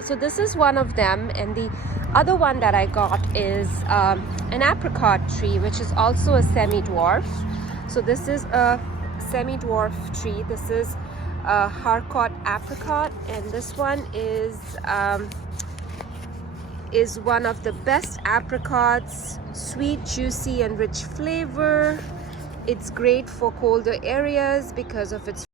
So this is one of them, and the other one that I got is an apricot tree, which is also a semi-dwarf. So this is a semi-dwarf tree. This is a Harcot Apricot, and this one is one of the best apricots. Sweet, juicy, and rich flavor. It's great for colder areas because of its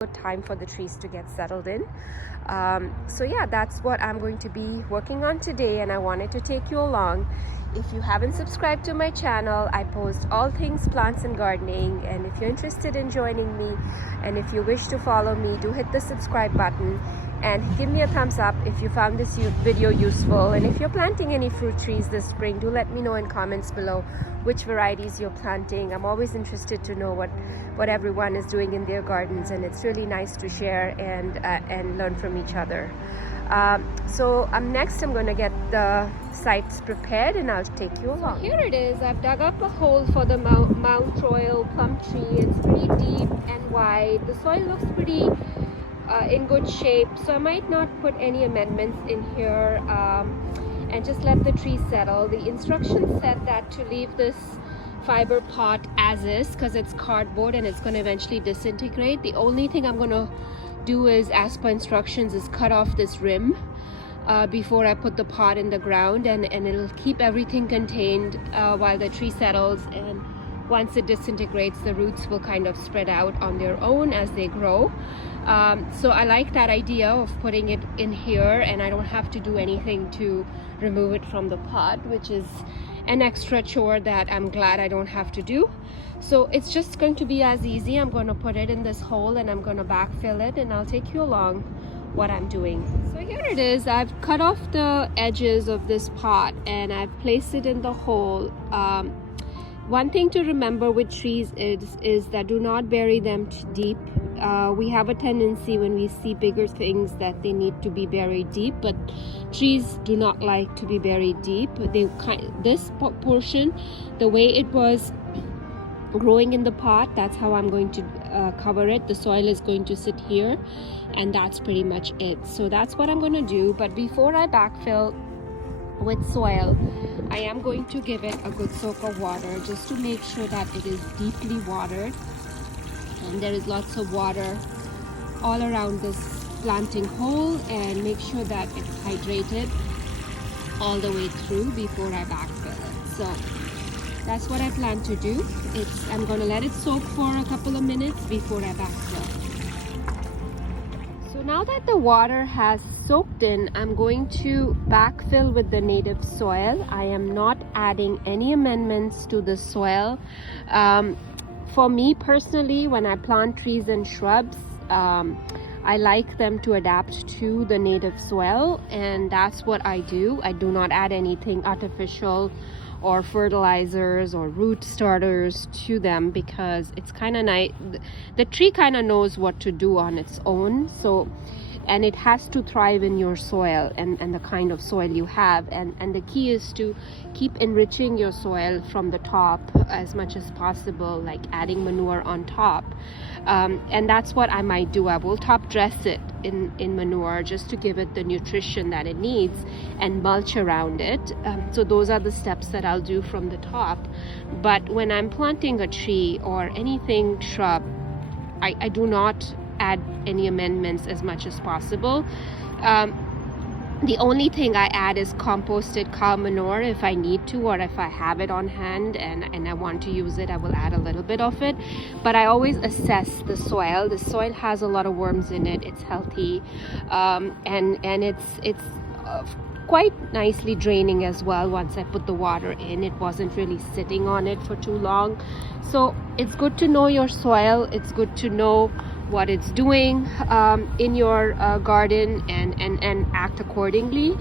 good time for the trees to get settled in. So yeah, that's what I'm going to be working on today, and I wanted to take you along. If you haven't subscribed to my channel, I post all things plants and gardening, and if you're interested in joining me and if you wish to follow me, do hit the subscribe button and give me a thumbs up if you found this video useful. And if you're planting any fruit trees this spring, do let me know in comments below which varieties you're planting. I'm always interested to know what everyone is doing in their gardens, and it's really nice to share and learn from each other. So next I'm going to get the sites prepared and I'll take you along. So here it is. I've dug up a hole for the Mount Royal plum tree. It's pretty deep and wide. The soil looks pretty in good shape, so I might not put any amendments in here and just let the tree settle. The instructions said that to leave this fiber pot as is because it's cardboard and it's going to eventually disintegrate. The only thing I'm going to do is, as per instructions, is cut off this rim before I put the pot in the ground, and it'll keep everything contained while the tree settles, and once it disintegrates, the roots will kind of spread out on their own as they grow. So I like that idea of putting it in here, and I don't have to do anything to remove it from the pot, which is an extra chore that I'm glad I don't have to do. So it's just going to be as easy. I'm going to put it in this hole and I'm going to backfill it, and I'll take you along what I'm doing. So here it is. I've cut off the edges of this pot and I've placed it in the hole. One thing to remember with trees is that do not bury them deep. We have a tendency when we see bigger things that they need to be buried deep, but trees do not like to be buried deep. This portion, the way it was growing in the pot, that's how I'm going to cover it. The soil is going to sit here, and that's pretty much it. So that's what I'm going to do. But before I backfill with soil, I am going to give it a good soak of water, just to make sure that it is deeply watered and there is lots of water all around this planting hole, and make sure that it's hydrated all the way through before I backfill it. So that's what I plan to do. I'm going to let it soak for a couple of minutes before I backfill. So now that the water has soaked in, I'm going to backfill with the native soil. I am not adding any amendments to the soil. For me personally, when I plant trees and shrubs, I like them to adapt to the native soil, and that's what I do. I do not add anything artificial or fertilizers or root starters to them, because it's kind of nice. The tree kind of knows what to do on its own, so, and it has to thrive in your soil and the kind of soil you have, and the key is to keep enriching your soil from the top as much as possible, like adding manure on top. And that's what I might do. I will top dress it in manure just to give it the nutrition that it needs, and mulch around it. So those are the steps that I'll do from the top. But when I'm planting a tree or anything shrub, I do not add any amendments as much as possible. The only thing I add is composted cow manure if I need to, or if I have it on hand and I want to use it, I will add a little bit of it. But I always assess the soil. The soil has a lot of worms in it. It's healthy, and it's quite nicely draining as well. Once I put the water in, it wasn't really sitting on it for too long. So it's good to know your soil. It's good to know what it's doing in your garden, and act accordingly.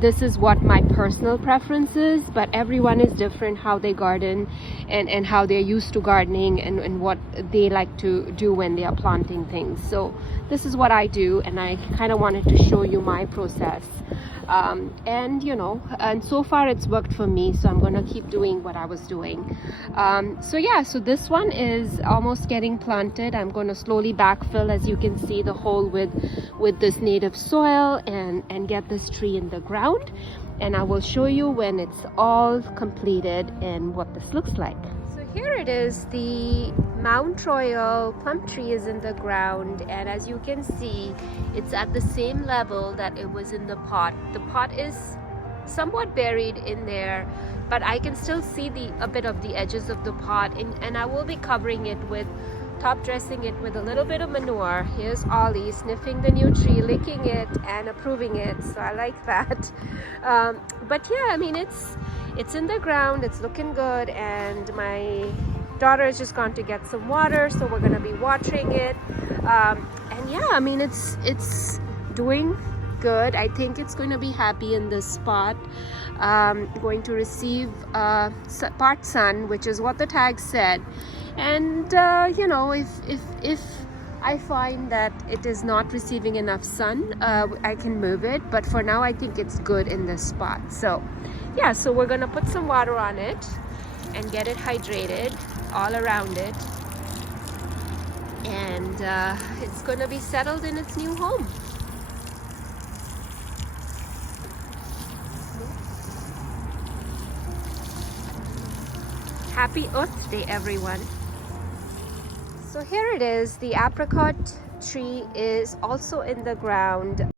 This is what my personal preference is, but everyone is different, how they garden and how they're used to gardening, and what they like to do when they are planting things. So this is what I do, and I kind of wanted to show you my process. And you know, and so far it's worked for me, so I'm gonna keep doing what I was doing. So yeah, so this one is almost getting planted. I'm gonna slowly backfill, as you can see, the hole with this native soil, and get this tree in the ground, and I will show you when it's all completed and what this looks like. So here it is, the Mount Royal plum tree is in the ground, and as you can see, it's at the same level that it was in the pot. The pot is somewhat buried in there, but I can still see a bit of the edges of the pot, and I will be covering it with, top dressing it with a little bit of manure. Here's Ollie sniffing the new tree, licking it and approving it, so I like that. But yeah, I mean, it's in the ground, it's looking good, and my daughter has just gone to get some water, so we're gonna be watering it. And yeah, I mean, it's doing good. I think it's going to be happy in this spot. Going to receive part sun, which is what the tag said. And you know, if I find that it is not receiving enough sun, I can move it, but for now I think it's good in this spot. So yeah, so we're gonna put some water on it and get it hydrated all around it, and it's gonna be settled in its new home. Happy Earth Day, everyone. So here it is, the apricot tree is also in the ground.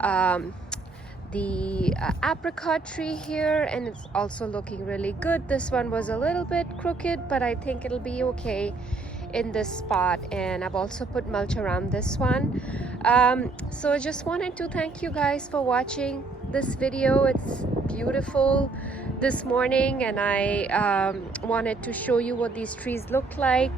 the apricot tree here, and it's also looking really good. This one was a little bit crooked, but I think it'll be okay in this spot, and I've also put mulch around this one. So I just wanted to thank you guys for watching this video. It's beautiful this morning, and I wanted to show you what these trees look like.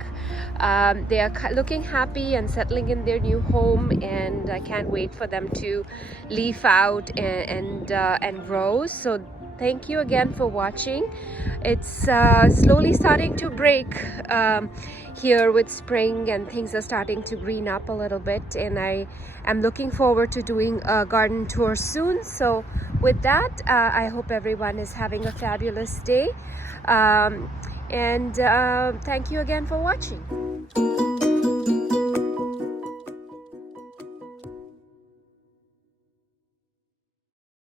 They are looking happy and settling in their new home, and I can't wait for them to leaf out and grow. So thank you again for watching. It's slowly starting to break here with spring, and things are starting to green up a little bit, and I am looking forward to doing a garden tour soon. So with that, I hope everyone is having a fabulous day, and thank you again for watching.